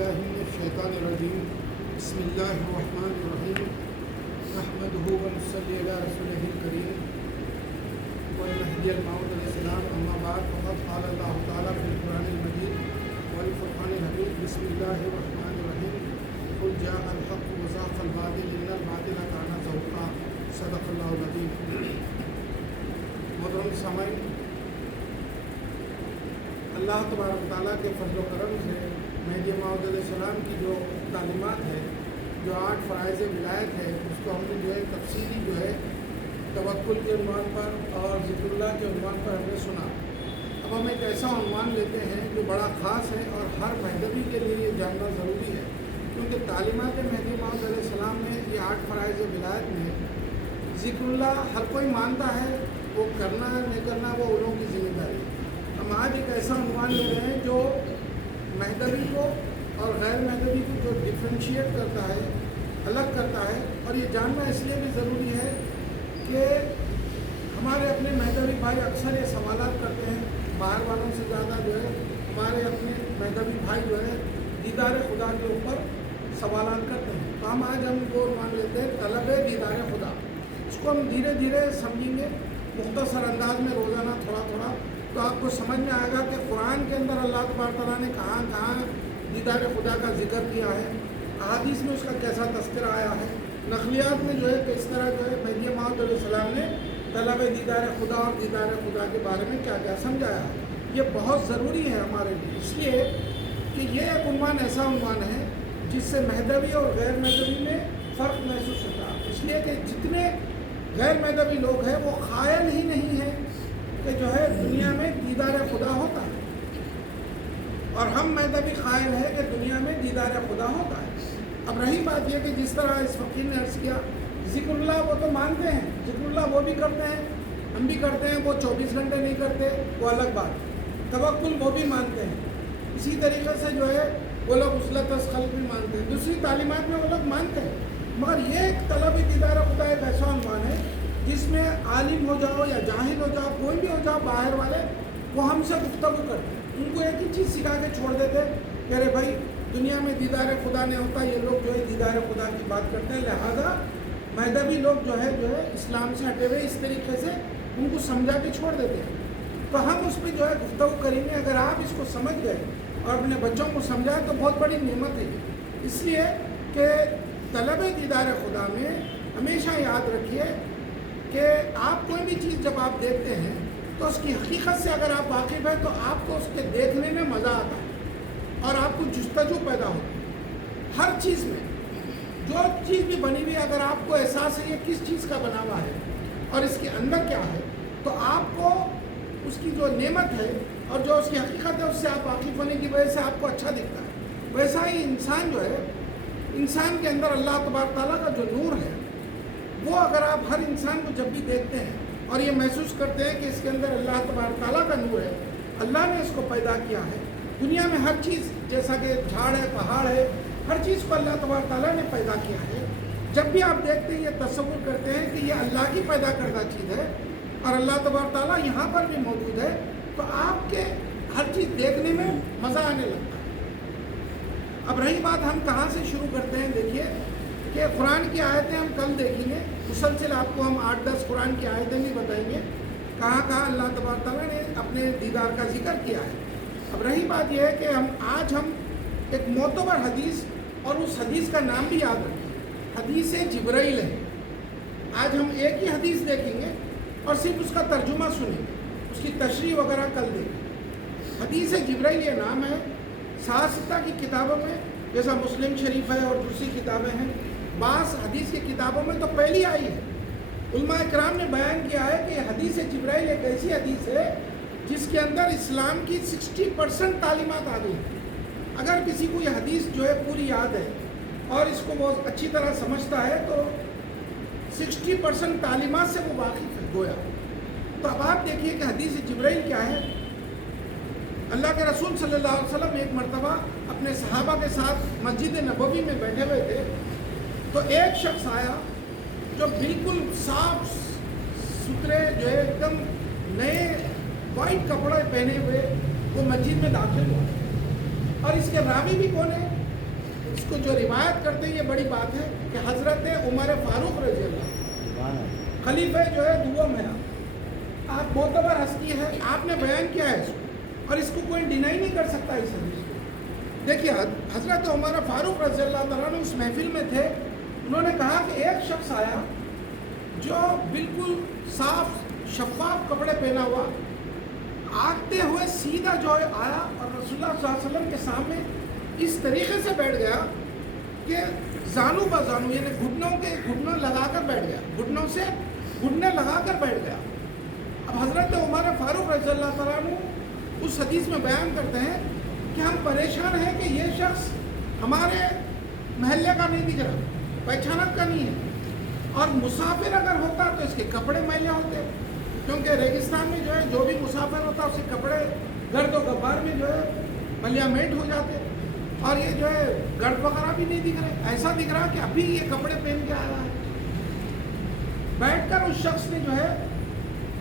باللہ من الشیطان الرجیم بسم اللہ الرحمن الرحیم نحمدہ ونصلی علی رسولہ الکریم والمہدی الموعود علیہ السلام اما بعد فقد قال اللہ تعالیٰ فی القرآن المجید والفرقان الحمید بسم اللہ الرحمن الرحیم قل جاء الحق وزاق الباطل ان الباطل کان زہوقا صدق اللہ العظیم۔ محترم سامعین، اللہ تبارک تعالیٰ کے فضل و کرم سے مہدی موعود علیہ السلام کی جو تعلیمات ہے، جو 8 فرائض ولایت ہے، اس کو ہم نے تفصیلی توکل کے عنوان پر اور ذکر اللہ کے عنوان پر ہم نے سنا۔ اب ہم ایک ایسا عنوان لیتے ہیں جو بڑا خاص ہے اور ہر مہدوی کے لیے یہ جاننا ضروری ہے، کیونکہ تعلیمات مہدی موعود علیہ السلام میں یہ 8 فرائض ولایت میں ذکر اللہ ہر کوئی مانتا ہے، وہ کرنا نہیں کرنا وہ ان لوگوں کی ذمہ داری ہے۔ ہم آج ایک ایسا عنوان لے رہے ہیں جو مہدوی کو اور غیر مہدوی کو جو ڈفرینشیٹ کرتا ہے، الگ کرتا ہے، اور یہ جاننا اس لیے بھی ضروری ہے کہ ہمارے اپنے مہدوی بھائی اکثر یہ سوالات کرتے ہیں، باہر والوں سے زیادہ ہمارے اپنے مہدوی بھائی دیدار خدا کے اوپر سوالات کرتے ہیں۔ تو ہم وہ عنوان لیتے ہیں طلب دیدار خدا۔ اس کو ہم دھیرے دھیرے سمجھیں گے، مختصر انداز میں روزانہ تھوڑا تھوڑا، تو آپ کو سمجھ میں آئے گا کہ قرآن کے اندر اللہ تبارک تعالیٰ نے کہاں کہاں دیدار خدا کا ذکر کیا ہے، احادیث میں اس کا کیسا تذکرہ آیا ہے، نقلیات میں کس طرح مہدی موعود علیہ السلام نے طلب دیدار خدا اور دیدار خدا کے بارے میں کیا کیا سمجھایا ہے۔ یہ بہت ضروری ہے ہمارے لیے، اس لیے کہ یہ ایک عنوان ایسا عنوان ہے جس سے مہدوی اور غیر مہدوی میں فرق محسوس ہوتا ہے، اس لیے کہ جتنے غیر مہدوی لوگ ہیں وہ قائل ہی نہیں ہیں کہ دنیا میں دیدار خدا ہوتا ہے، اور ہم مہدوی قائل ہے کہ دنیا میں دیدار خدا ہوتا ہے۔ اب رہی بات یہ کہ جس طرح اس فقیر نے عرض کیا، ذکر اللہ وہ تو مانتے ہیں، ذکر اللہ وہ بھی کرتے ہیں، ہم بھی کرتے ہیں، وہ 24 گھنٹے نہیں کرتے وہ الگ بات، توکل وہ بھی مانتے ہیں، اسی طریقے سے وہ لوگ وصلت خلق بھی مانتے ہیں، دوسری تعلیمات میں وہ لوگ مانتے ہیں، مگر یہ ایک طلب دیدار خدا ایک ایسا عنوان ہے جس میں عالم ہو جاؤ یا جاہل ہو جاؤ، کوئی بھی ہو جاؤ، باہر والے وہ ہم سے گفتگو کرتے ہیں، ان کو ایک ہی چیز سکھا کے چھوڑ دیتے کہ ارے بھائی دنیا میں دیدار خدا نہیں ہوتا، یہ لوگ دیدار خدا کی بات کرتے ہیں، لہذا مہدوی لوگ اسلام سے ہٹے ہوئے اس طریقے سے ان کو سمجھا کے چھوڑ دیتے ہیں۔ تو ہم اس پہ گفتگو کریں گے، اگر آپ اس کو سمجھ گئے اور اپنے بچوں کو سمجھائیں تو بہت بڑی نعمت ہے، اس لیے کہ طلب دیدار خدا میں ہمیشہ یاد رکھیے کہ آپ کوئی بھی چیز جب آپ دیکھتے ہیں تو اس کی حقیقت سے اگر آپ واقف ہیں تو آپ کو اس کے دیکھنے میں مزہ آتا ہے اور آپ کو جستجو پیدا ہوتی ہے۔ ہر چیز میں جو چیز بھی بنی ہوئی اگر آپ کو احساس ہے یہ کس چیز کا بنا ہوا ہے اور اس کے اندر کیا ہے، تو آپ کو اس کی جو نعمت ہے اور جو اس کی حقیقت ہے اس سے آپ واقف ہونے کی وجہ سے آپ کو اچھا دکھتا ہے۔ ویسا ہی انسان انسان کے اندر اللہ تبارک تعالیٰ کا جو نور ہے، وہ اگر آپ ہر انسان کو جب بھی دیکھتے ہیں اور یہ محسوس کرتے ہیں کہ اس کے اندر اللہ تبارک تعالیٰ کا نور ہے، اللہ نے اس کو پیدا کیا ہے، دنیا میں ہر چیز جیسا کہ جھاڑ ہے، پہاڑ ہے، ہر چیز کو اللہ تبارک تعالیٰ نے پیدا کیا ہے، جب بھی آپ دیکھتے ہیں یہ تصور کرتے ہیں کہ یہ اللہ کی پیدا کردہ چیز ہے اور اللہ تبارک تعالیٰ یہاں پر بھی موجود ہے، تو آپ کے ہر چیز دیکھنے میں مزہ آنے لگتا ہے۔ اب رہی بات ہم کہاں سے شروع کرتے ہیں، دیکھیے کہ قرآن کی آیتیں ہم کل دیکھیں گے، مسلسل آپ کو ہم 8-10 قرآن کی آیتیں بھی بتائیں گے کہاں کہاں اللہ تبارک تعالیٰ نے اپنے دیدار کا ذکر کیا ہے۔ اب رہی بات یہ ہے کہ آج ہم ایک معتبر حدیث اور اس حدیث کا نام بھی یاد رکھیں، حدیث جبرائیل ہے۔ آج ہم ایک ہی حدیث دیکھیں گے اور صرف اس کا ترجمہ سنیں گے، اس کی تشریح وغیرہ کل دیکھیں گے۔ حدیث جبرائیل یہ نام ہے، 7 کی کتابوں میں جیسا مسلم شریف ہے اور دوسری کتابیں ہیں، بعض حدیث کی کتابوں میں تو پہلی آئی ہے۔ علماء کرام نے بیان کیا ہے کہ حدیث جبرائیل ایک ایسی حدیث ہے جس کے اندر اسلام کی 60% تعلیمات آ گئی ہیں۔ اگر کسی کو یہ حدیث پوری یاد ہے اور اس کو بہت اچھی طرح سمجھتا ہے تو 60% تعلیمات سے وہ واقف ہے گویا۔ تو اب آپ دیکھیے کہ حدیث جبرائیل کیا ہے۔ اللہ کے رسول صلی اللہ علیہ وسلم ایک مرتبہ اپنے صحابہ کے ساتھ مسجد نبوی میں بیٹھے ہوئے تھے، تو ایک شخص آیا جو بالکل صاف ستھرے ایک دم نئے وائٹ کپڑے پہنے ہوئے وہ مسجد میں داخل ہوا، اور اس کے راوی بھی کون ہے؟ اس کو جو روایت کرتے ہیں یہ بڑی بات ہے کہ حضرت عمر فاروق رضی اللہ خلیفہ جو ہے دو میں آپ معتبر ہستی ہے، آپ نے بیان کیا ہے اس کو، اور اس کو کوئی ڈینائی نہیں کر سکتا اس حدیث کو۔ دیکھیے حضرت عمر فاروق رضی اللہ تعالیٰ عنہ اس محفل میں تھے، انہوں نے کہا کہ ایک شخص آیا جو بالکل صاف شفاف کپڑے پہنا ہوا آگتے ہوئے سیدھا جو ہے آیا اور رسول اللہ صلی اللہ علیہ وسلم کے سامنے اس طریقے سے بیٹھ گیا کہ زانو بزانو یعنی گھٹنوں لگا کر بیٹھ گیا، گھٹنوں سے گھٹنے لگا کر بیٹھ گیا۔ اب حضرت عمر فاروق رضی اللہ تعالیٰ عنہ اس حدیث میں بیان کرتے ہیں کہ ہم پریشان ہیں کہ یہ شخص ہمارے محلے کا نہیں دکھ رہا، پہچانت کا نہیں ہے، اور مسافر اگر ہوتا تو اس کے کپڑے میلے ہوتے، کیونکہ ریگستان میں جو ہے جو بھی مسافر ہوتا اس کے کپڑے گرد و غبار میں جو ہے ملیا میٹ ہو جاتے، اور یہ جو ہے گرد وغیرہ بھی نہیں دکھ رہے، ایسا دکھ رہا کہ ابھی یہ کپڑے پہن کے آ رہا ہے۔ بیٹھ کر اس شخص نے جو ہے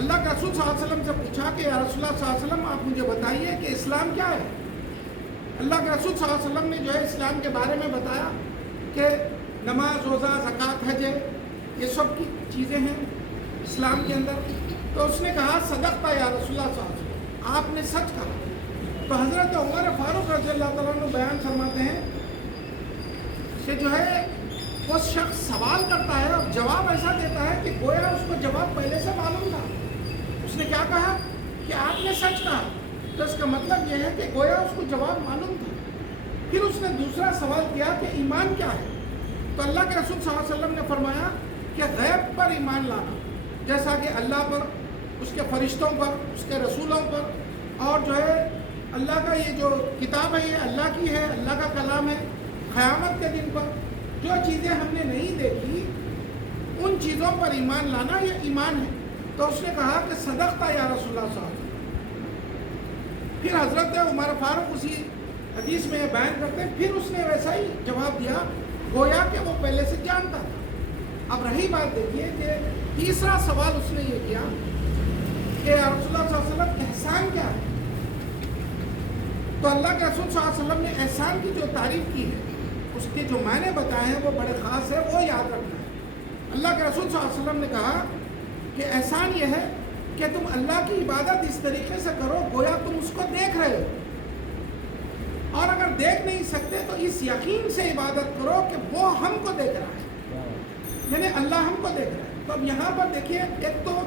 اللہ کے رسول صلی اللہ علیہ وسلم سے پوچھا کہ یا رسول اللہ صلی اللہ علیہ وسلم آپ مجھے بتائیے کہ اسلام کیا ہے۔ اللہ کے رسول صلی اللہ علیہ وسلم نے جو ہے اسلام کے بارے میں بتایا کہ نماز، روزہ، زکوٰۃ، حج یہ سب کی چیزیں ہیں اسلام کے اندر۔ تو اس نے کہا صدقتا یا رسول اللہ صلی اللہ علیہ وسلم، آپ نے سچ کہا۔ تو حضرت عمر فاروق رضی اللہ تعالیٰ عنہ بیان فرماتے ہیں کہ جو ہے وہ شخص سوال کرتا ہے اور جواب ایسا دیتا ہے کہ گویا اس کو جواب پہلے سے معلوم تھا۔ اس نے کیا کہا کہ آپ نے سچ کہا، تو اس کا مطلب یہ ہے کہ گویا اس کو جواب معلوم تھا۔ پھر اس نے دوسرا سوال کیا کہ ایمان کیا ہے، تو اللہ کے رسول صلی اللہ علیہ وسلم نے فرمایا کہ غیب پر ایمان لانا، جیسا کہ اللہ پر، اس کے فرشتوں پر، اس کے رسولوں پر، اور جو ہے اللہ کا یہ جو کتاب ہے یہ اللہ کی ہے، اللہ کا کلام ہے، قیامت کے دن پر جو چیزیں ہم نے نہیں دیکھی ان چیزوں پر ایمان لانا یہ ایمان ہے۔ تو اس نے کہا کہ صدقتا یا رسول اللہ صلی اللہ علیہ وسلم۔ پھر حضرت عمر فاروق اسی حدیث میں بیان کرتے ہیں، پھر اس نے ویسا ہی جواب دیا گویا کہ وہ پہلے سے جانتا تھا۔ اب رہی بات دیکھیے کہ تیسرا سوال اس نے یہ کیا کہ یا رسول اللہ صلی اللہ علیہ وسلم احسان کیا ہے، تو اللہ کے رسول صلی اللہ علیہ وسلم نے احسان کی جو تعریف کی ہے اس کے جو معنی بتائے ہیں وہ بڑے خاص ہے، وہ یاد رکھنا ہے۔ اللہ کے رسول صلی اللہ علیہ وسلم نے کہا کہ احسان یہ ہے کہ تم اللہ کی عبادت اس طریقے سے کرو گویا تم اس کو دیکھ رہے ہو، اور اگر دیکھ نہیں سکتے تو اس یقین سے عبادت کرو کہ وہ ہم کو دیکھ رہا ہے، یعنی اللہ ہم کو دیکھ رہا ہے۔ تو اب یہاں پر دیکھیے ایک تو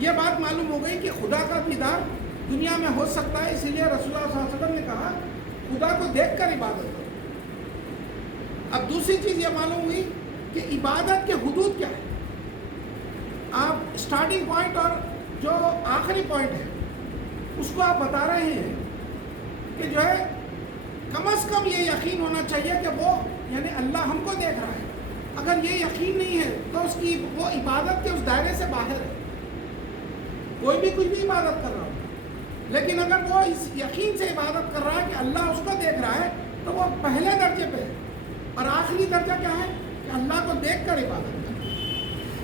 یہ بات معلوم ہو گئی کہ خدا کا دیدار دنیا میں ہو سکتا ہے، اسی لیے رسول اللہ صلی اللہ علیہ وسلم نے کہا خدا کو دیکھ کر عبادت کرو۔ اب دوسری چیز یہ معلوم ہوئی کہ عبادت کے حدود کیا ہے، آپ اسٹارٹنگ پوائنٹ اور جو آخری پوائنٹ ہے اس کو آپ بتا رہے ہیں کہ جو ہے کم از کم یہ یقین ہونا چاہیے کہ وہ یعنی اللہ ہم کو دیکھ رہا ہے۔ اگر یہ یقین نہیں ہے تو اس کی وہ عبادت کے اس دائرے سے باہر ہے، کوئی بھی کچھ بھی عبادت کر رہا ہو، لیکن اگر وہ اس یقین سے عبادت کر رہا ہے کہ اللہ اس کو دیکھ رہا ہے تو وہ پہلے درجے پہ ہے، اور آخری درجہ کیا ہے کہ اللہ کو دیکھ کر عبادت کرنا۔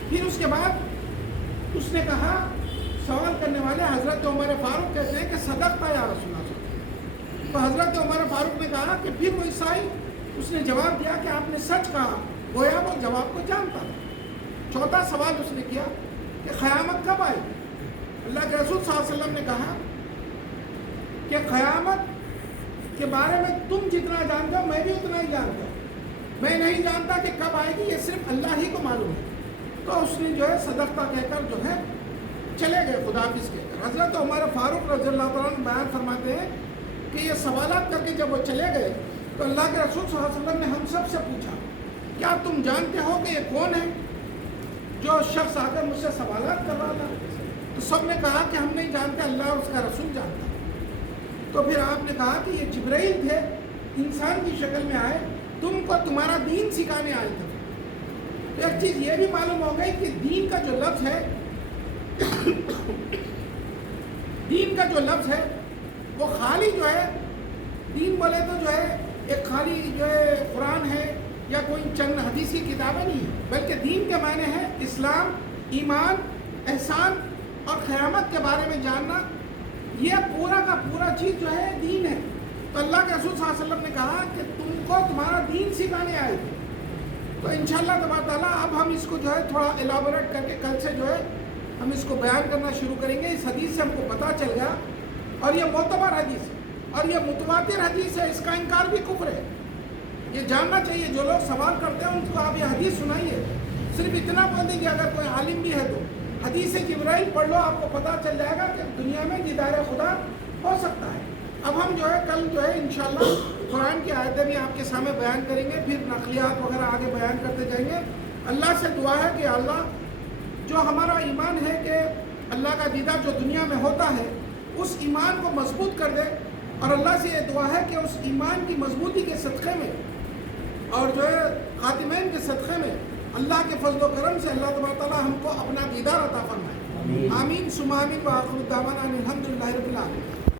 پھر اس کے بعد اس نے کہا، سوال کرنے والے حضرت عمر فاروق کہتے ہیں کہ صدقتا یا رسول اللہ صلی اللہ علیہ وسلم۔ تو حضرت عمر فاروق نے کہا کہ پھر وہ عیسائی اس نے جواب دیا کہ آپ نے سچ کہا، گویا وہ جواب کو جانتا تھا۔ چوتھا سوال اس نے کیا کہ قیامت کب آئے گی؟ اللہ کے رسول صلی اللہ علیہ وسلم نے کہا کہ قیامت کے بارے میں تم جتنا جانتے ہو میں بھی اتنا ہی جانتا ہوں، میں نہیں جانتا کہ کب آئے گی، یہ صرف اللہ ہی کو معلوم ہے۔ تو اس نے جو ہے صدقتا کہہ کر جو ہے چلے گئے، خداحافظ کہہ کر۔ حضرت عمر فاروق رضی اللہ تعالیٰ عنہ بیان فرماتے ہیں کہ یہ سوالات کر کے جب وہ چلے گئے تو اللہ کے رسول صلی اللہ علیہ وسلم نے ہم سب سے پوچھا کیا تم جانتے ہو کہ یہ کون ہے جو شخص آ کر مجھ سے سوالات کر رہا تھا؟ تو سب نے کہا کہ ہم نہیں جانتے، اللہ اور اس کا رسول جانتا۔ تو پھر آپ نے کہا کہ یہ جبرائیل تھے، انسان کی شکل میں آئے، تم کو تمہارا دین سکھانے آئے تھے۔ تو ایک چیز یہ بھی معلوم ہو گئی کہ دین کا جو لفظ ہے دین کا جو لفظ ہے وہ خالی جو ہے دین بولے تو جو ہے ایک خالی جو ہے قرآن ہے یا کوئی چند حدیث کی کتابیں نہیں ہیں، بلکہ دین کے معنی ہے اسلام، ایمان، احسان اور قیامت کے بارے میں جاننا۔ یہ پورا کا پورا چیز جو ہے دین ہے۔ تو اللہ کے رسول صلی اللہ علیہ وسلم نے کہا کہ تم کو تمہارا دین سکھانے آئے تھے. تو انشاءاللہ تبارک تعالیٰ اب ہم اس کو جو ہے تھوڑا ایلابوریٹ کر کے کل سے جو ہے ہم اس کو بیان کرنا شروع کریں گے. اس حدیث سے ہم کو پتہ چل گیا اور یہ معتبر حدیث ہے اور یہ متواتر حدیث ہے, اس کا انکار بھی کفر ہے. یہ جاننا چاہیے جو لوگ سوال کرتے ہیں ان کو آپ یہ حدیث سنائیے. صرف اتنا بول دیں کہ اگر کوئی عالم بھی ہے تو حدیث جبرائیل پڑھ لو, آپ کو پتہ چل جائے گا کہ دنیا میں دیدار خدا ہو سکتا ہے. اب ہم جو ہے کل جو ہے انشاءاللہ قرآن کی آیتیں بھی آپ کے سامنے بیان کریں گے, پھر نقلیات وغیرہ آگے بیان کرتے جائیں گے. اللہ سے دعا ہے کہ اللہ جو ہمارا ایمان ہے کہ اللہ کا دیدار جو دنیا میں ہوتا ہے اس ایمان کو مضبوط کر دے, اور اللہ سے یہ دعا ہے کہ اس ایمان کی مضبوطی کے صدقے میں اور جو ہے خاتمین کے صدقے میں اللہ کے فضل و کرم سے اللہ تبارک تعالیٰ ہم کو اپنا دیدار عطا فرمائے. آمین ثم آمین. وآخر دعوانا الحمدللہ رب العالمین.